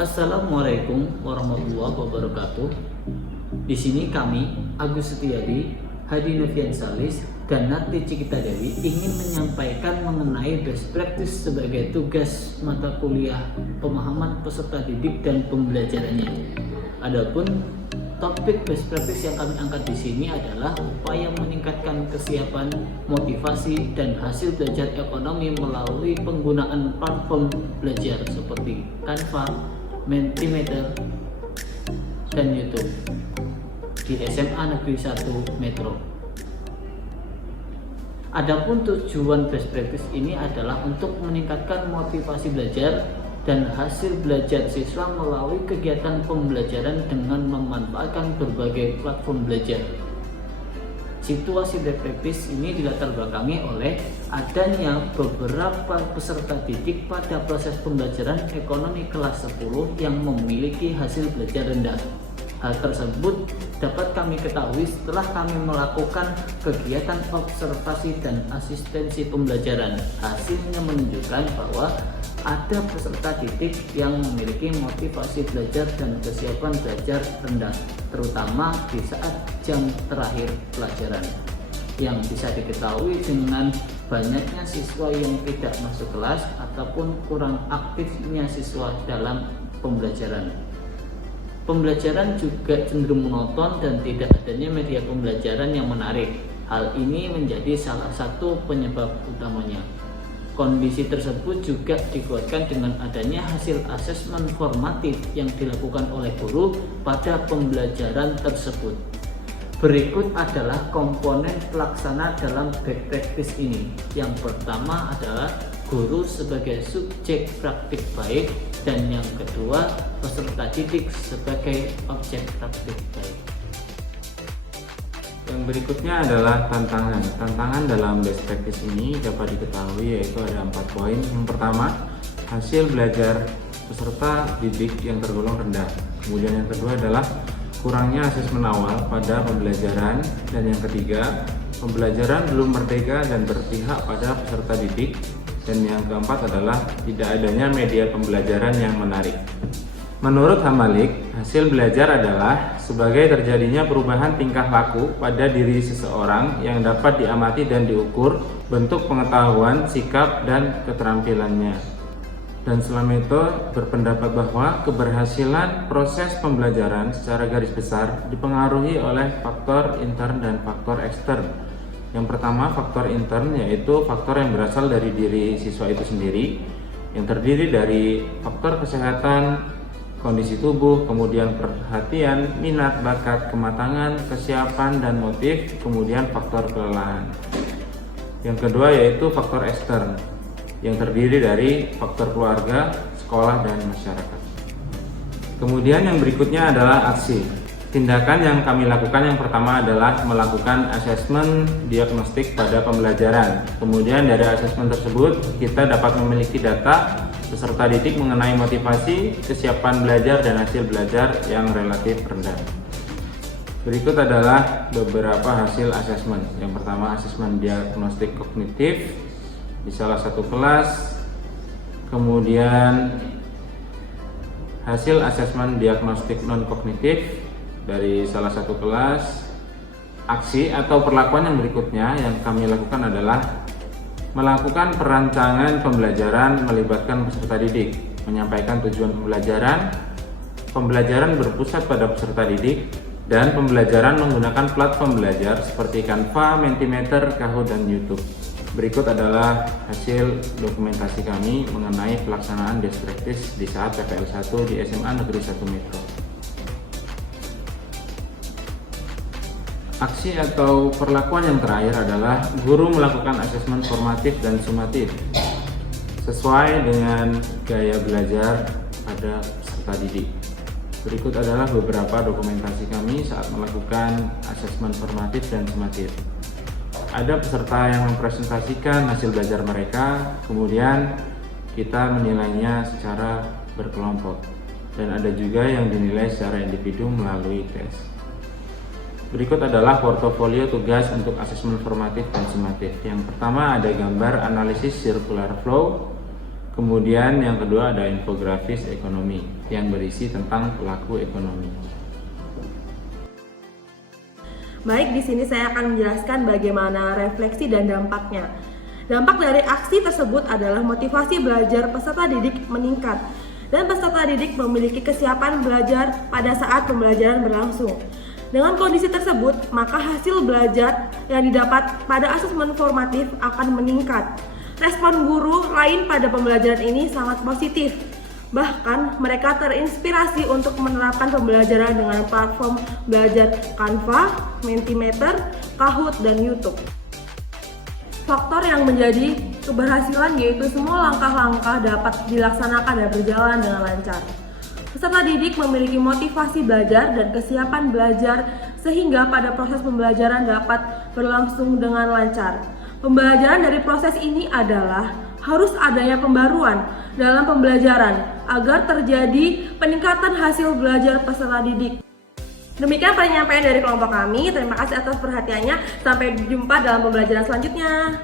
Assalamualaikum warahmatullahi wabarakatuh. Di sini kami, Agus Setiadi, Hadi Novian Salis, dan Nati Cikita Dewi ingin menyampaikan mengenai best practice sebagai tugas mata kuliah pemahaman peserta didik dan pembelajarannya. Adapun topik best practice yang kami angkat di sini adalah upaya meningkatkan kesiapan, motivasi, dan hasil belajar ekonomi melalui penggunaan platform belajar seperti Canva, Mentimeter, dan YouTube di SMA Negeri 1 Metro. Adapun tujuan best practice ini adalah untuk meningkatkan motivasi belajar dan hasil belajar siswa melalui kegiatan pembelajaran dengan memanfaatkan berbagai platform belajar. Situasi best practice ini dilatar belakangi oleh adanya beberapa peserta didik pada proses pembelajaran ekonomi kelas 10 yang memiliki hasil belajar rendah. Hal tersebut dapat kami ketahui setelah kami melakukan kegiatan observasi dan asistensi pembelajaran. Hasilnya menunjukkan bahwa ada peserta didik yang memiliki motivasi belajar dan kesiapan belajar rendah, terutama di saat jam terakhir pelajaran, yang bisa diketahui dengan banyaknya siswa yang tidak masuk kelas ataupun kurang aktifnya siswa dalam pembelajaran. Pembelajaran juga cenderung monoton dan tidak adanya media pembelajaran yang menarik. Hal ini menjadi salah satu penyebab utamanya. Kondisi tersebut juga dikuatkan dengan adanya hasil asesmen formatif yang dilakukan oleh guru pada pembelajaran tersebut. Berikut adalah komponen pelaksana dalam best practice ini. Yang pertama adalah guru sebagai subjek praktik baik, dan yang kedua peserta didik sebagai objek praktik baik. Yang berikutnya adalah tantangan. Tantangan dalam best practice ini dapat diketahui yaitu ada 4 poin. Yang pertama, hasil belajar peserta didik yang tergolong rendah. Kemudian yang kedua adalah kurangnya asesmen awal pada pembelajaran. Dan yang ketiga, pembelajaran belum merdeka dan berpihak pada peserta didik. Dan yang keempat adalah tidak adanya media pembelajaran yang menarik. Menurut Hamalik, hasil belajar adalah sebagai terjadinya perubahan tingkah laku pada diri seseorang yang dapat diamati dan diukur bentuk pengetahuan, sikap, dan keterampilannya. Dan Slameto berpendapat bahwa keberhasilan proses pembelajaran secara garis besar dipengaruhi oleh faktor intern dan faktor ekstern. Yang pertama, faktor intern, yaitu faktor yang berasal dari diri siswa itu sendiri, yang terdiri dari faktor kesehatan, kondisi tubuh, kemudian perhatian, minat, bakat, kematangan, kesiapan, dan motif, kemudian faktor kelelahan. Yang kedua yaitu faktor ekstern, yang terdiri dari faktor keluarga, sekolah, dan masyarakat. Kemudian yang berikutnya adalah aksi. Tindakan yang kami lakukan yang pertama adalah melakukan asesmen diagnostik pada pembelajaran. Kemudian dari asesmen tersebut kita dapat memiliki data peserta didik mengenai motivasi, kesiapan belajar, dan hasil belajar yang relatif rendah. Berikut adalah beberapa hasil asesmen. Yang pertama, asesmen diagnostik kognitif di salah satu kelas. Kemudian hasil asesmen diagnostik non-kognitif dari salah satu kelas. Aksi atau perlakuan yang berikutnya yang kami lakukan adalah melakukan perancangan pembelajaran melibatkan peserta didik, menyampaikan tujuan pembelajaran, pembelajaran berpusat pada peserta didik, dan pembelajaran menggunakan platform belajar seperti Canva, Mentimeter, Kahoot, dan YouTube. Berikut adalah hasil dokumentasi kami mengenai pelaksanaan best practice di saat PPL 1 di SMA Negeri 1 Metro. Aksi atau perlakuan yang terakhir adalah guru melakukan asesmen formatif dan sumatif sesuai dengan gaya belajar pada peserta didik. Berikut adalah beberapa dokumentasi kami saat melakukan asesmen formatif dan sumatif. Ada peserta yang mempresentasikan hasil belajar mereka, kemudian kita menilainya secara berkelompok, dan ada juga yang dinilai secara individu melalui tes. Berikut adalah portofolio tugas untuk asesmen formatif dan sumatif. Yang pertama ada gambar analisis circular flow, Kemudian yang kedua ada infografis ekonomi yang berisi tentang pelaku ekonomi. Baik, di sini saya akan menjelaskan bagaimana refleksi dan dampaknya. Dampak dari aksi tersebut adalah motivasi belajar peserta didik meningkat dan peserta didik memiliki kesiapan belajar pada saat pembelajaran berlangsung. Dengan kondisi tersebut, maka hasil belajar yang didapat pada asesmen formatif akan meningkat. Respon guru lain pada pembelajaran ini sangat positif. Bahkan mereka terinspirasi untuk menerapkan pembelajaran dengan platform belajar Canva, Mentimeter, Kahoot, dan YouTube. Faktor yang menjadi keberhasilan yaitu semua langkah-langkah dapat dilaksanakan dan berjalan dengan lancar. Peserta didik memiliki motivasi belajar dan kesiapan belajar sehingga pada proses pembelajaran dapat berlangsung dengan lancar. Pembelajaran dari proses ini adalah harus adanya pembaruan dalam pembelajaran agar terjadi peningkatan hasil belajar peserta didik. Demikian penyampaian dari kelompok kami. Terima kasih atas perhatiannya. Sampai jumpa dalam pembelajaran selanjutnya.